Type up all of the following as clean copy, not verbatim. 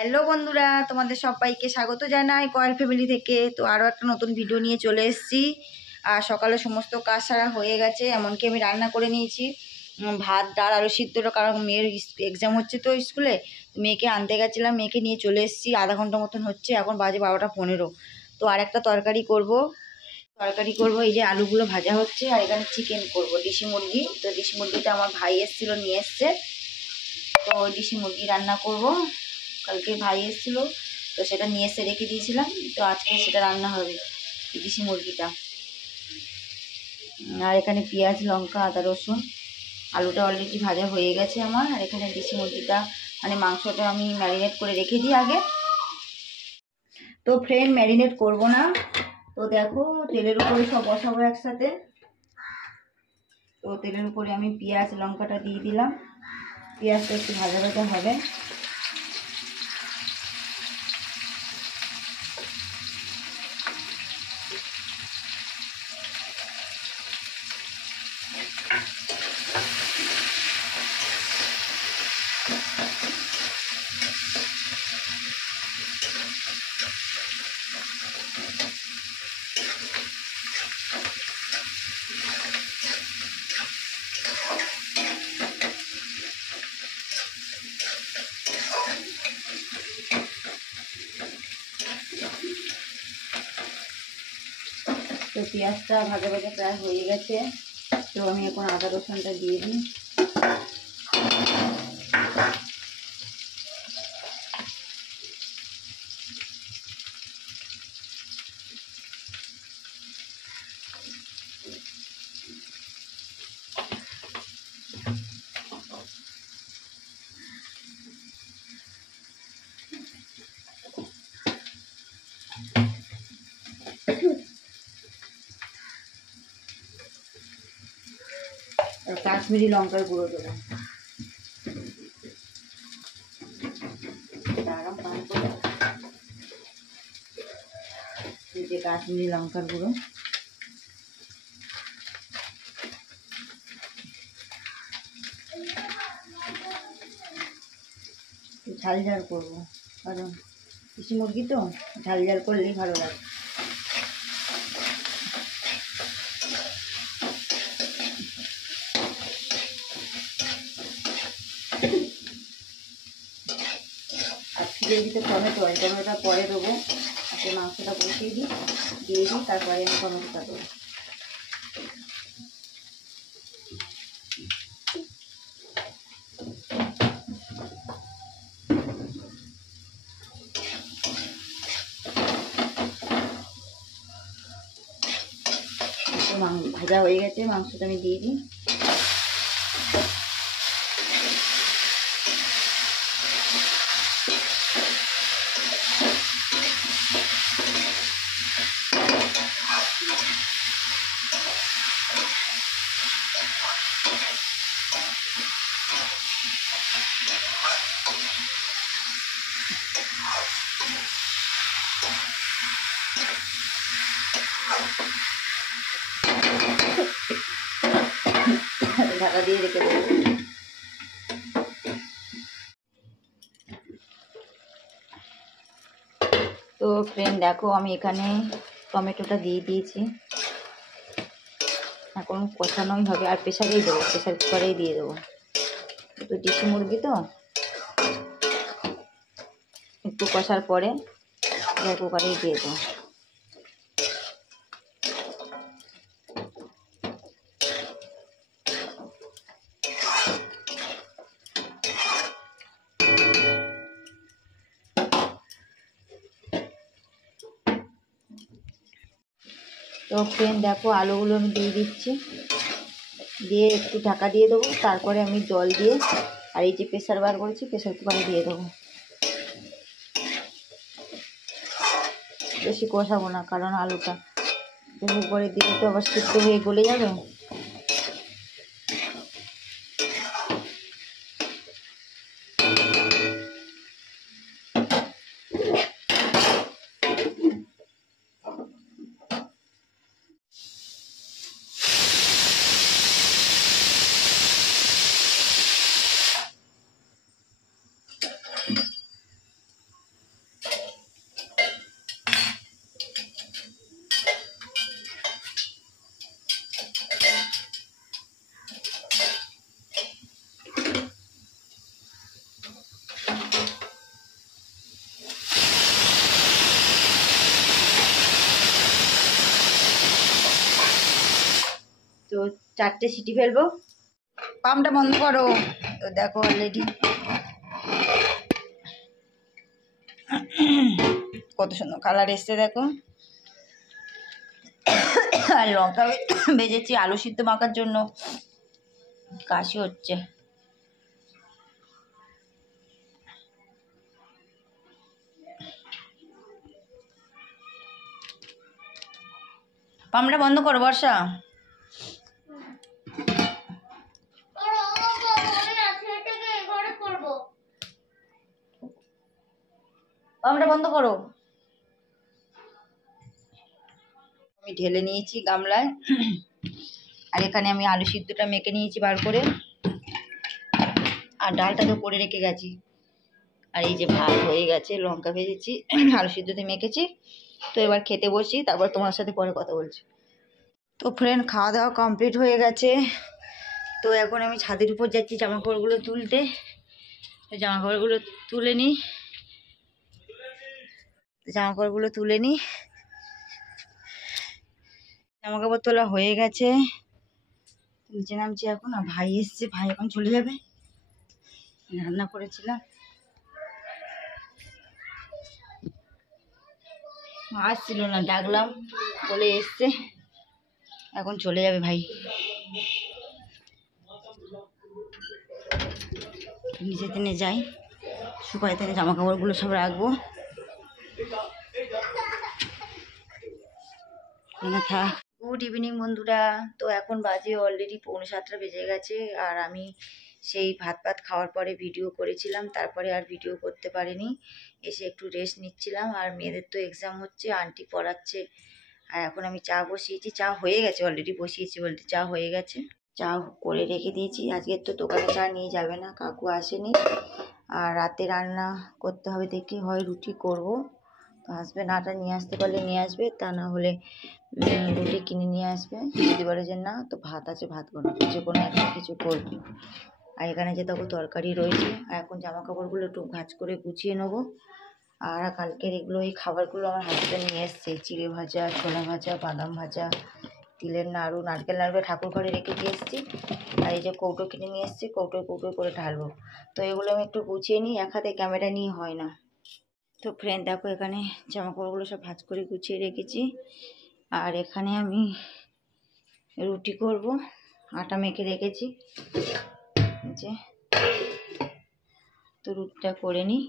Hello বন্ধুরা, তোমাদের সবাইকে স্বাগত জানাই কয়েল ফ্যামিলি থেকে। তো আরও একটা নতুন ভিডিও নিয়ে চলে এসেছি। আর সকালে সমস্ত কাজ সারা হয়ে গেছে, এমনকি আমি রান্না করে নিয়েছি ভাত, ডাল, আলু সিদ্ধটা। কারণ মেয়ের এক্সাম হচ্ছে তো স্কুলে, মেয়েকে আনতে গেছিলাম, মেয়েকে নিয়ে চলে এসেছি। আধা ঘন্টা মতন হচ্ছে, এখন বাজে 12টা 15। তো আর একটা তরকারি করব। এই যে আলুগুলো ভাজা হচ্ছে, আর এখানে চিকেন করব, দেশি মুরগি। তো দেশি মুরগিটা আমার ভাই এসেছিলো, নিয়ে এসছে। তো দেশি মুরগি রান্না করব। কালকে ভাই এসেছিলো, তো সেটা নিয়ে এসে রেখে দিয়েছিলাম। তো আজকে সেটা রান্না হবে, দেশি মুরগিটা। আর এখানে পেঁয়াজ, লঙ্কা, আদা, রসুন, আলুটা অলরেডি ভাজা হয়ে গেছে আমার। আর এখানে দেশি মুরগিটা মানে মাংসটা আমি ম্যারিনেট করে রেখে দিই আগে। তো ফ্রেন্ড, ম্যারিনেট করব না। তো দেখো, তেলের উপরে সব বসাবো একসাথে। তো তেলের উপরে আমি পেঁয়াজ, লঙ্কাটা দিয়ে দিলাম। পেঁয়াজটা একটু ভাজা ভাজা হবে। তো পেঁয়াজটা ভাজা ভাজা প্রায় হয়ে গেছে। তো আমি এখন আদা রসুনটা দিয়ে দিই। কাশ্মীরি লঙ্কার গুঁড়ো দেবো। এই যে কাশ্মীরি লঙ্কার গুঁড়ো। ঝাল ঝাল করবো, কারণ দেশি মুরগি তো ঝাল ঝাল করলেই ভালো লাগে। আর ফিরে দিতে টমেটোটা পরে দেবো। আগে মাংসটা বসিয়ে দিয়ে দিই, তারপরে আমি টমেটোটা দেবো। ভাজা হয়ে গেছে, মাংসটা আমি দিয়ে দিই। ঢাকা দিয়ে রেখে দেবো। তো ফ্রেন্ড দেখো, আমি এখানে টমেটোটা দিয়ে দিয়েছি। এখন কষানোই হবে, আর প্রেসারেই দেবো, প্রেসার কুকারেই দিয়ে দেবো। তো দেশি মুরগি তো একটু কষার পরে প্রেসার কুকারেই দিয়ে দেবো। তো ফ্রেন্ড দেখো, আলুগুলো আমি দিয়ে দিচ্ছি, দিয়ে একটু ঢাকা দিয়ে দেবো। তারপরে আমি জল দিয়ে, আর এই যে প্রেসার বার করেছি, প্রেসার কুকারে দিয়ে দেবো। বেশি কষাবো না, কারণ আলুটা প্রেসার কুকারে দিলে তো আবার সিদ্ধ হয়ে গলে যাবে। 4টে সিটি ফেলবো। পাম্পটা বন্ধ করো। তো দেখো অলরেডি কত সুন্দর কালার এসছে দেখো। আর লঙ্কা ভেজেছি আলু সিদ্ধ মাখার জন্য, কাশি হচ্ছে। পাম্পটা বন্ধ করো বর্ষা। পাম্পটা বন্ধ করো। আমি ঢেলে নিয়েছি গামলায়, আর এখানে আমি আলু সিদ্ধটা মেখে নিয়েছি বার করে, আর ডালটা তো করে রেখে গেছি। আর এই যে ভাত হয়ে গেছে, লঙ্কা ভেজেছি, আলু সিদ্ধতে মেখেছি। তো এবার খেতে বসি, তারপর তোমার সাথে পরে কথা বলছি। তো ফ্রেন্ড, খাওয়া দাওয়া কমপ্লিট হয়ে গেছে। তো এখন আমি ছাদের উপর যাচ্ছি জামা কাপড়গুলো তুলতে। জামা কাপড়গুলো তুলে নিই, জামা কাপড়গুলো তুলে নিই। জামা কাপড় তোলা হয়ে গেছে, নিচে নামছি এখন। আর ভাই এসছে, ভাই এখন চলে যাবে। রান্না করেছিলাম, আসছিল না, ডাকলাম বলে এসছে, এখন চলে যাবে ভাই। নিচে টেনে যাই, শুকায় থেকে জামা কাপড়গুলো সব রাখবো। থাক। গুড ইভিনিং বন্ধুরা। তো এখন বাজে অলরেডি 6:45 বেজে গেছে। আর আমি সেই ভাত খাওয়ার পরে ভিডিও করেছিলাম, তারপরে আর ভিডিও করতে পারিনি। এসে একটু রেস্ট নিচ্ছিলাম। আর মেয়েদের তো এক্সাম হচ্ছে, আন্টি পড়াচ্ছে। আর এখন আমি চা বসিয়েছি, চা হয়ে গেছে অলরেডি, বসিয়েছি বলতে চা হয়ে গেছে। চা করে রেখে দিয়েছি। আজকের তো দোকানে চা নিয়ে যাবে না, কাকু আসেনি। আর রাতে রান্না করতে হবে, দেখি হয় রুটি করব। তো হাজব্যান্ড আটা নিয়ে আসতে পারলে নিয়ে আসবে, তা না হলে রুটি কিনে নিয়ে আসবে। যদি বলে যে না, তো ভাত আছে, ভাত বানাবো, যে কোনো একটা কিছু করবো। আর এখানে যে তখন তরকারি রয়েছে। আর এখন জামা কাপড়গুলো একটু ভাঁজ করে গুছিয়ে নেবো। আর কালকের এগুলো, এই খাবারগুলো আমার হাজব্যান্ড নিয়ে এসছে, চিড়ে ভাজা, ছোলা ভাজা, বাদাম ভাজা, তিলের নাড়ু, নারকেল নাড়ু ঠাকুর ঘরে রেখে দিয়ে এসেছি। আর এই যে কৌটো কিনে নিয়ে এসেছি, কৌটোয় করে ঢালবো। তো এগুলো আমি একটু গুছিয়ে নিই, এক হাতে ক্যামেরা নিয়ে হয় না। তো ফ্রেন্ড দেখো, এখানে জামা কাপড়গুলো সব ভাঁজ করে গুছিয়ে রেখেছি। আর এখানে আমি রুটি করব, আটা মেখে রেখেছি যে। তো রুটিটা করে নিই।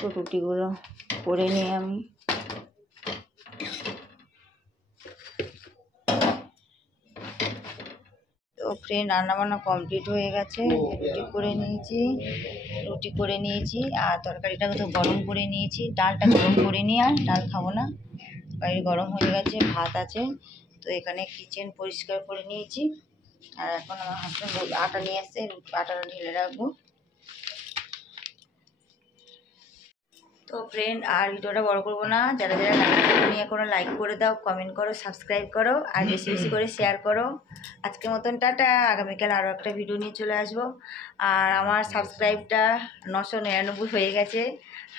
তো রুটিগুলো করে নিই আমি। তো ফ্রেন্ড রান্নাবান্না কমপ্লিট হয়ে গেছে। রুটি করে নিয়েছি আর তরকারিটাকে তো গরম করে নিয়েছি। ডালটা গরম করে নিই, আর ডাল খাবো না। তরকারি গরম হয়ে গেছে, ভাত আছে। তো এখানে কিচেন পরিষ্কার করে নিয়েছি। আর এখন আমার হাসবেন্ড আটা নিয়ে আসছে, আটাটা ঢেলে রাখবো। তো ফ্রেন্ড আর ভিডিওটা বড় করবো না। যারা যারা রান্না নিয়ে কোনো লাইক করে দাও, কমেন্ট করো, সাবস্ক্রাইব করো, আর বেশি বেশি করে শেয়ার করো। আজকের মতন টাটা। আগামীকাল আরও একটা ভিডিও নিয়ে চলে আসবো। আর আমার সাবস্ক্রাইবটা 999 হয়ে গেছে,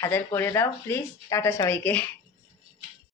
1000 করে দাও প্লিজ। টাটা সবাইকে।